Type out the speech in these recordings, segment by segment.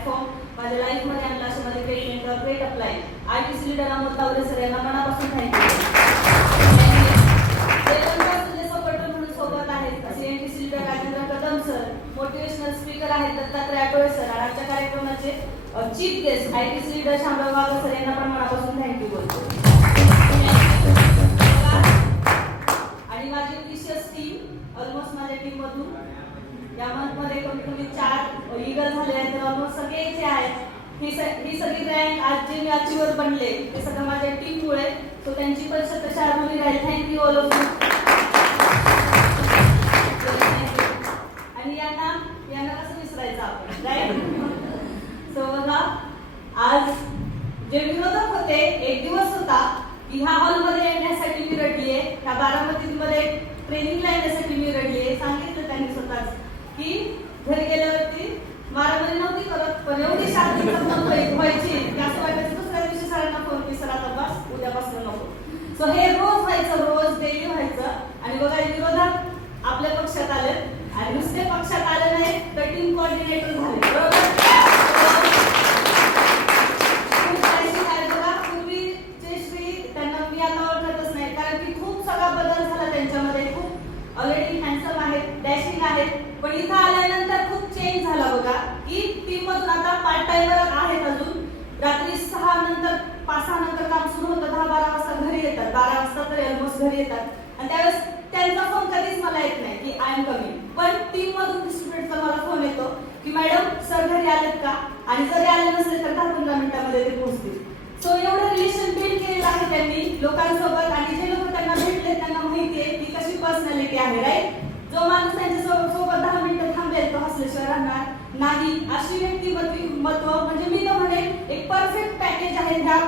Platform माझ्या लाईफमध्ये आणला. असे माझे great mentor, great apply ITC leader Amol Taware sir यांना मनापासून थँक्यू. जे सपोर्टर म्हणून सोबत आहेत असे NTC leader Rajendra Kadam sir, motivational speaker आहेत दत्तात्रय आठवले सर आणि आजच्या कार्यक्रमाचे chief guest ITC leader Shamrao Wagh sir यांना पण मनापासून थँक्यू बोलतो. आणि माझी प्रिशियस टीम ऑलमोस्ट माझ्या टीम मधून या मंथमध्ये कमी 4 ईगल झाले आहेत. तर ऑलमोस्ट सगळे इथे आहेत. ही सगळी रँक आज जे मी अचिव्हर बनले ते सगळं माझ्या टीममुळे. सो त्यांची पण शतशः मुली राहील. Thank you all of you. आणि यांना कसं विसरायचं आपण, राईट? सो बघा, आज जे विरोधक होते, एक दिवस होता की ह्या हॉलमध्ये येण्यासाठी मी रडलीये, ह्या बारामतीमध्ये ट्रेनिंगला येण्यासाठी मी रडलीये. सांगितलं त्यांनी स्वतःच की घरी गेल्यावरती मारामारी नव्हती करत, पण एवढी शांती व्हायची की असं वाटायचं दुसऱ्या दिवशी सरांना फोन की सर आता बस, उद्यापासून नको. सो हे रोज व्हायचं, रोज डेली व्हायचं. आणि बघा, विरोधक आपल्या पक्षात आले आणि दुसऱ्या पक्षात आले नाही तर टीम कोऑर्डिनेटर झाले, बरोबर? बघा, पूर्वीचे श्री त्यांना मी आता ओळखतच नाही, कारण की खूप सगळा बदल झाला त्यांच्यामध्ये. खूप ऑलरेडी हँडसम आहेत, डॅशिंग आहेत, पण इथं आल्यानंतर खूप चेंज झाला. बघा की टीम मधून आता पार्ट टाइमर आहेत. अजून रात्री 6 नंतर 5-6 नंतर काम सुरू होतं, 10-12 वाजता घरी येतात. 12 वाजता तर ऑलमोस्ट घरी येतात. आणि त्यावेळेस त्यांचा फोन कधीच मला येत नाही की आय एम कमिंग, पण टीम मधून डिस्ट्रिब्युटरचा मला फोन येतो की मॅडम सर घरी आलेत का, आणि जरी आले नसले तर 10-15 मिनिटांमध्ये ते पोहोचतील. सो एवढं रिलेशन बिल्ड केलेलं आहे त्यांनी लोकांसोबत. आणि जे लोक त्यांना भेटले त्यांना माहिती आहे की कशी पर्सनॅलिटी आहे, राईट? जो माणूस त्यांच्या सोबत 10 मिनिटं थांबेल तो हसल्याशिवाय राहणार नाही. अशी व्यक्तिमत्व म्हणजे मी तर म्हणे एक परफेक्ट पॅकेज आहे ह्या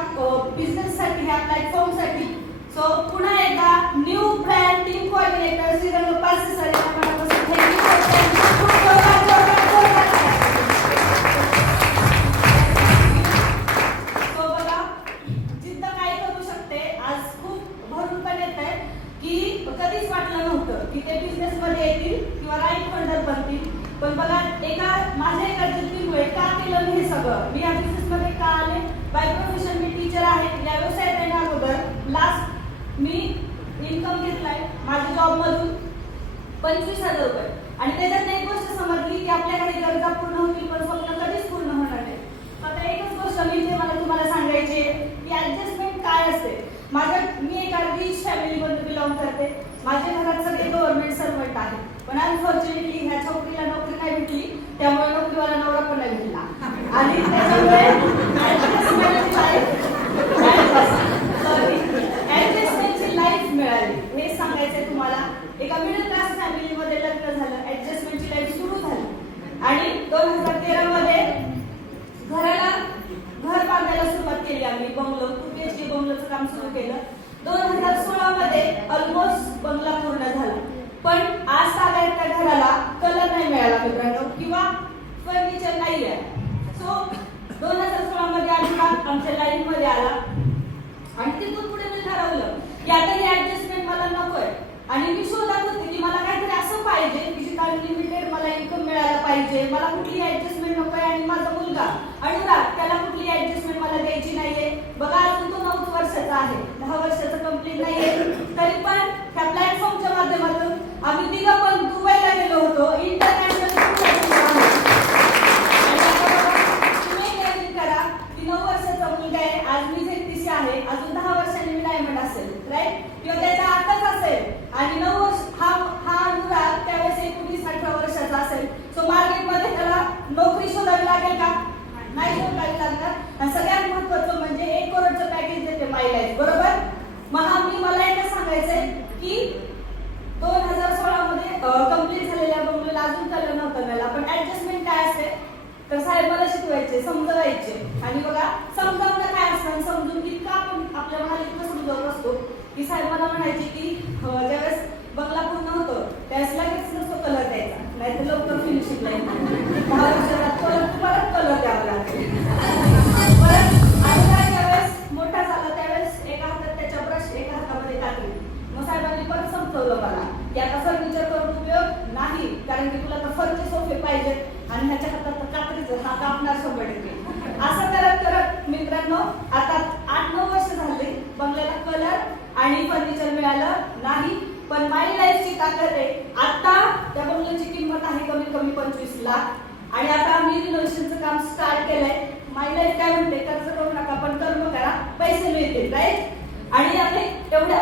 बिझनेससाठी, ह्या प्लॅटफॉर्मसाठी. सो पुन्हा एकदा new brand team coordinator Shri Rangpal sir यांना मनापासून थँक्यू. सो बघा, जिद्द काय करू शकते. आज खूप भरून पण येत आहे की कधीच वाटलं नव्हतं की ते बिझनेस मध्ये येतील किंवा राईट होल्डर बनतील. पण बघा, माझ्या एका जिद्दीमुळे का केलं मी हे सगळं. मी या बिझनेस मध्ये का आले? बाय प्रोफेशन मी टीचर आहे. या व्यवसायात येण्या अगोदर लास्ट मी इन्कम घेतलाय माझ्या जॉब मधून 25,000 रुपये. आणि त्याच्यात एक गोष्ट समजली की आपल्या काही गरजा पूर्ण होतील पण स्वप्न कधीच पूर्ण होणार नाही. आता एकच गोष्ट मी जे मला तुम्हाला सांगायची की ऍडजस्टमेंट काय असते. मी एका रिच फॅमिलीमधून बिलॉंग करते. माझ्या घरात सगळे गव्हर्नमेंट सर्वंट आहेत, पण अनफॉर्च्युनेटली ह्या छोकरीला नोकरी नाही भेटली, त्यामुळे नोकरीवाला नवरा पण नाही भेटला. आणि त्याच्यामुळे ऍडजस्टमेंटची लाईफ मिळाली. हे सांगायचंय तुम्हाला. एका मिडल क्लास फॅमिलीमध्ये लग्न झालं, ऍडजस्टमेंटची लाईफ सुरू झाली. आणि 2013 मध्ये घर बांधायला सुरुवात केली आम्ही. बंगलो 2 BHK बंगलोचं काम सुरू केलं. 2016 मध्ये ऑलमोस्ट बंगला पूर्ण झाला. पण आज साध्या त्या घराला कलर नाही मिळाला मित्रांनो, किंवा फर्निचर नाही आहे. सो 2016 मध्ये आमच्या लाईफ मध्ये आला. आणि तिथून पुढे मी ठरवलं की आता ही ऍडजस्टमेंट मला नकोय. आणि मी शोधत होते की मला काहीतरी असं पाहिजे की जिथे अनलिमिटेड मला इन्कम मिळायला पाहिजे. मला कुठली ऍडजस्टमेंट नकोय. आणि माझा मुलगा अनुराग, त्याला कुठली ऍडजस्टमेंट मला द्यायची नाहीये. बघा, अजून तो 9 वर्षाचा आहे, 10 वर्षाचा कंप्लीट नाहीये. तरी पण ह्या प्लॅटफॉर्मच्या माध्यमातून आम्ही तिघं पण दुबईला गेलो होतो. इंटरनॅशनल करा की 9 वर्षाचा मुलगा आहे, आज मी 33 आहे, अजून 10 वर्षांनी मी डायमंड असेल, राईट? किंवा त्याचा आताच असेल. आणि 9 वर्ष हा अनुराग त्यावेळेस 19-18 वर्षाचा असेल. सो मार्केटमध्ये त्याला नोकरी शोधावी लागेल का? नाही शोधावी लागणार. आणि सगळ्यात महत्वाचं म्हणजे 1 करोडचं पॅकेज देते माय लाईफ, बरोबर? मला एकच सांगायचंय की 2016 मध्ये कंप्लीट झालेल्या बंगलोला अजून कलर नव्हता मिळाला. पण ऍडजस्टमेंट काय असते तर साहेब मला शिकवायचे, समजवायचे. आणि बघा, समजावणं काय असतं, समजून इतका आपण आपल्या मनाला इतकं समजावत असतो की साहेब मला म्हणायचे की ज्यावेळेस बंगला पूर्ण होतो त्यावेळेस लगेच नसतो कलर द्यायचा, नाही तर लवकर फिनिशिंग लाईन 10 वर्षात परत कलर द्यावा लागेल. परत आणि ज्यावेळेस मोठा झाला त्यावेळेस एका हातात त्याच्या ब्रश, एका हातामध्ये कात्री. मग साहेबांनी परत समजवलं मला की आता फर्निचर करून उपयोग नाही, कारण की तुला तर फर्निचर सोफे पाहिजेत आणि ह्याच्या हातात तर कात्रीच तर हा कापणार 100%. असं करत करत मित्रांनो आता 8-9 वर्ष झाली बंगल्याला कलर आणि फर्निचर मिळालं नाही. पण माय लाईफची ताकद आहे. आता त्या बंगल्याची किंमत आहे कमीत कमी 25 लाख आणि आता आम्ही रिनोव्हेशनचं काम स्टार्ट केलंय. माय लाईफ काय म्हणते, कर्ज करू नका पण कर्म करा, पैसे मिळतील, राईट. आणि आम्ही एवढ्या